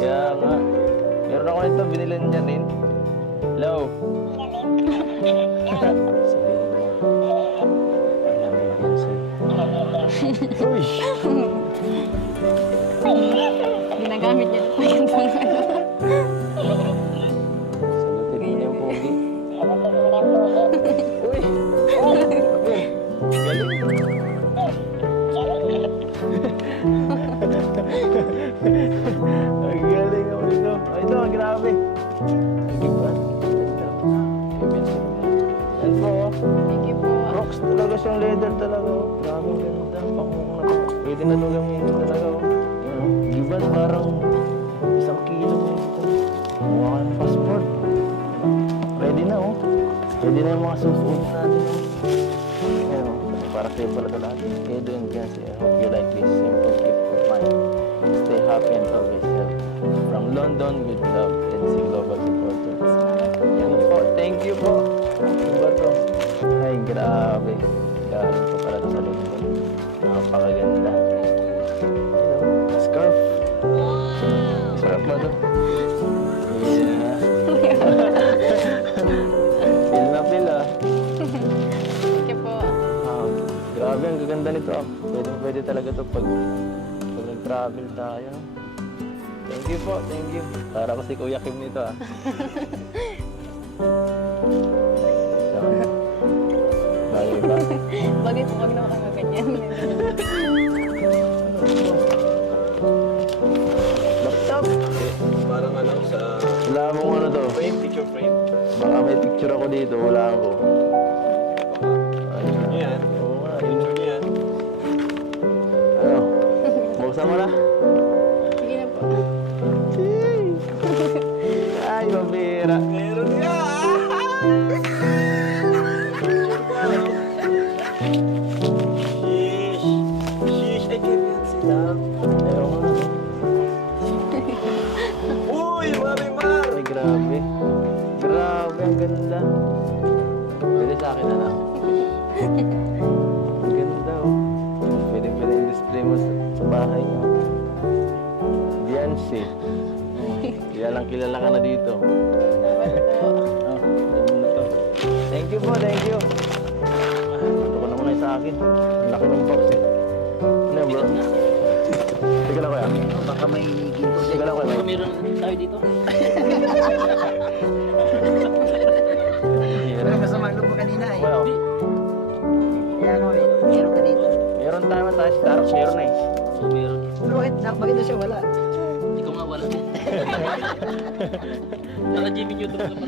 Kaya nga. Meron ako nito, binili niya rin. Hello. Uy! Ginagamit niya po yung Salutin mo niya yung pogi. Uy! Ang galing ako nito. Ay, ito, grabe. Ang gibat. Yan po. Thank you po. Rocks talaga siyang leather talaga. Oh. Grabe ang ganda. Pangmong na to. Pwede na to gamitin talaga. Oh. Yan, oh. Gibat parang 1 kilo mo ito. Mukha ka ng passport. Ready na oh. Ready na yung mga susuot natin. Oh. Yan oh. Para sa'yo pala ito lahat. Kaya doon dyan siya. I hope you like this simple gift of mine. Stay happy and always healthy. From London with love, NC Global Supporters. Yan po. Thank you po. Ano ba to? Ay, grabe. Galing po pala sa London. Napakaganda. Ito, scarf. Sarap ba to? Yeah. Feel na feel ah. Thank you po. Grabe, ang gaganda nito ah. Pwede talaga to pag nag-travel tayo. Thank you po, thank you. Para ko si Kuya Kim nito ah. Bagay ba? Bagay po, wag na ako ganyan. Laptop? Parang ano sa Wala akong ano to. frame, picture frame. Baka may picture ako dito, wala ako. Ayun na. Yan. Oo nga, yun. Picture niya yan. Ano? Buksan mo na? Sige na po. Ay, mabira. Meron nga! Sheesh! Sheesh! Ay, kaya yan sila. Meron ko na. Uy! Marimar! Ay, grabe. Grabe, ang ganda. Pwede sa akin na lang. Ang ganda, oh. Pwede display mo sa bahay niyo. Beyonce. Kilala ka na dito. Salamat po. Oh, yan mo na to. Thank you po, thank you. Ito ko na muna yung sa akin. Ang laki ng box eh. Ano yan, bro? Teka lang kuya. Baka may ginto. Teka lang kuya. Baka meron tayo dito. Pero masama ang loob mo kanina eh. Well, Kaya ano eh, meron ka dito. meron tayo tayo Starbucks, meron na eh. So meron. Ano Pero bakit na siya wala? Ikaw nga wala din. Naka Jimmy Newton ka pa.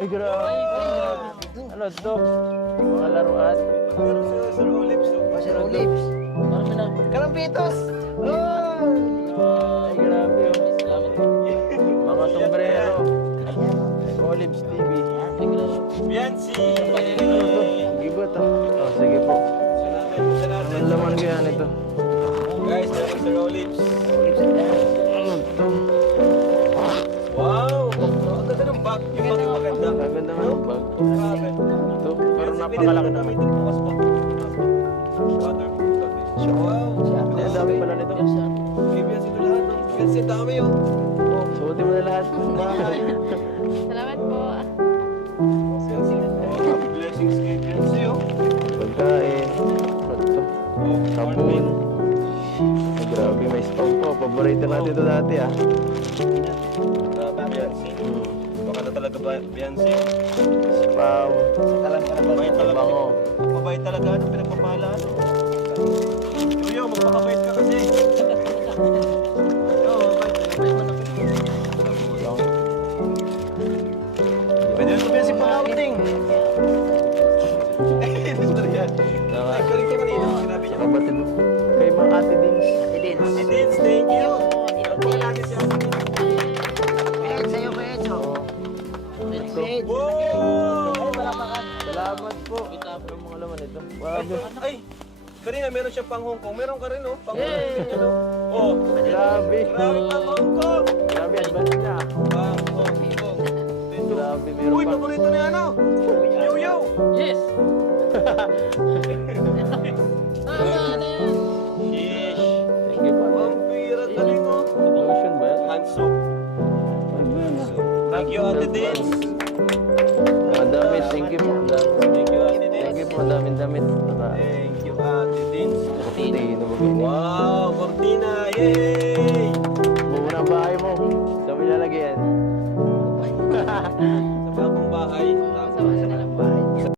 Ay, grabe. Ano to? Mga laruan. Meron sila sa olives. Pasir Olives. Parang may na. Kalampitos! Oh! Ay, grabe oh. Salamat. Mga sombrero. Olives TV. Beyonce! Ano to? Gibat ah. Oh, sige po. Salamat. Ang laman kaya nito. Guys, meron sa olives. Ano to? Wow! Ang ganda ng bag. Yung bag yung maganda. Ang ganda nga ng bag. Grabe. Ito, pero napakalaki naman. Bukas pa. Waterproof pati. Wow! Hindi, ang dami pala nito. Kay Beyonce ito lahat. No? Beyonce, dami yun. Suotin mo na lahat. Salamat po. Blessings kay Beyonce, oh. Pagkain. Ano to? Sabon. Ay, grabe, may spam po. Paborito natin ito dati ah. Grabe, Beyonce. Baka na talaga ba Beyonce? Spam. Alam ka na ba? Mabait talaga. Bango. Mabait talaga. Ano, pinagpapahalaan. Yuyo, magpakabait ka kasi. Oo, mabait. Pwede rin ito Beyonce pang-outing. Gusto rin yan. Ay, galing ka kanina. Sinabi niya. Kabatid mo. Kay mga ate din. Edin. Hey, Vince, thank you. Ito lagi siya. Pinag sa'yo ko Edso. Ito. Wow! Salamat po. Ito mga laman ito. Grabe. Ay, kanina meron siya pang Hong Kong. Meron ka rin, oh. Pang Hong Kong. Oh, Grabe. grabe pang Hong Kong. Grabe, advance na. Pang Hong Kong. Ito. Grabe, meron Uy, pa. paborito ni ano? Yo-yo. Yes! Sheesh. Thank you, Ate Dins. Madamit, thank you po. Thank you, Ate Thank you Dins. po, madaming damit. Saka, Thank you, Ate Dins. tino mo ganyan. Wow, Cortina! Yay! Buo ng bahay mo. Saan mo nilalagyan?